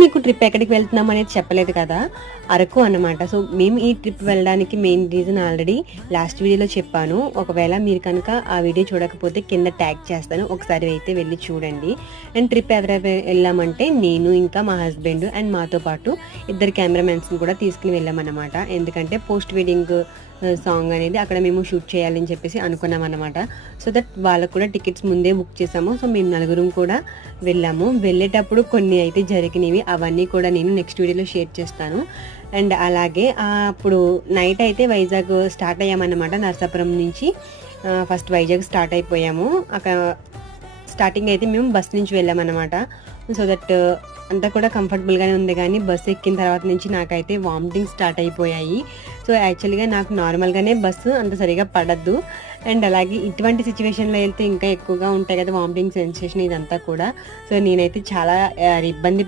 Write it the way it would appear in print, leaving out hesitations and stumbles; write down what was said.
మీకు ట్రిప్ ఎక్కడికి వెళ్తున్నాం అనేది చెప్పలేదు కదా, అరకు అన్నమాట. సో మేము ఈ ట్రిప్ వెళ్ళడానికి మెయిన్ రీజన్ ఆల్రెడీ లాస్ట్ వీడియోలో చెప్పాను. ఒకవేళ మీరు కనుక ఆ వీడియో చూడకపోతే కింద ట్యాగ్ చేస్తాను, ఒకసారి అయితే వెళ్ళి చూడండి. అండ్ ట్రిప్ ఎవరెవరు వెళ్ళామంటే నేను ఇంకా మా హస్బెండ్ అండ్ మాతో పాటు ఇద్దరు కెమెరామెన్స్ని కూడా తీసుకుని వెళ్ళామన్నమాట. ఎందుకంటే పోస్ట్ వెడ్డింగ్ సాంగ్ అనేది అక్కడ మేము షూట్ చేయాలని చెప్పేసి అనుకున్నాం అనమాట. సో దట్ వాళ్ళకు కూడా టికెట్స్ ముందే బుక్ చేసాము. సో మేము నలుగురం కూడా వెళ్ళాము. వెళ్ళేటప్పుడు కొన్ని అయితే జరిగినవి, అవన్నీ కూడా నేను నెక్స్ట్ వీడియోలో షేర్ చేస్తాను. అండ్ అలాగే అప్పుడు నైట్ అయితే వైజాగ్ స్టార్ట్ అయ్యామన్నమాట. నరసాపురం నుంచి ఫస్ట్ వైజాగ్ స్టార్ట్ అయిపోయాము. అక్కడ స్టార్టింగ్ అయితే మేము బస్ నుంచి వెళ్ళామన్నమాట. సో దట్ అంతా కూడా కంఫర్టబుల్గానే ఉంది, కానీ బస్సు ఎక్కిన తర్వాత నుంచి నాకైతే వామిటింగ్ స్టార్ట్ అయిపోయాయి. సో యాక్చువల్గా నాకు నార్మల్గానే బస్సు అంత సరిగా పడద్దు. అండ్ అలాగే ఇటువంటి సిచ్యువేషన్లో వెళ్తే ఇంకా ఎక్కువగా ఉంటాయి కదా వామిటింగ్ సెన్సేషన్ ఇదంతా కూడా. సో నేనైతే చాలా ఇబ్బంది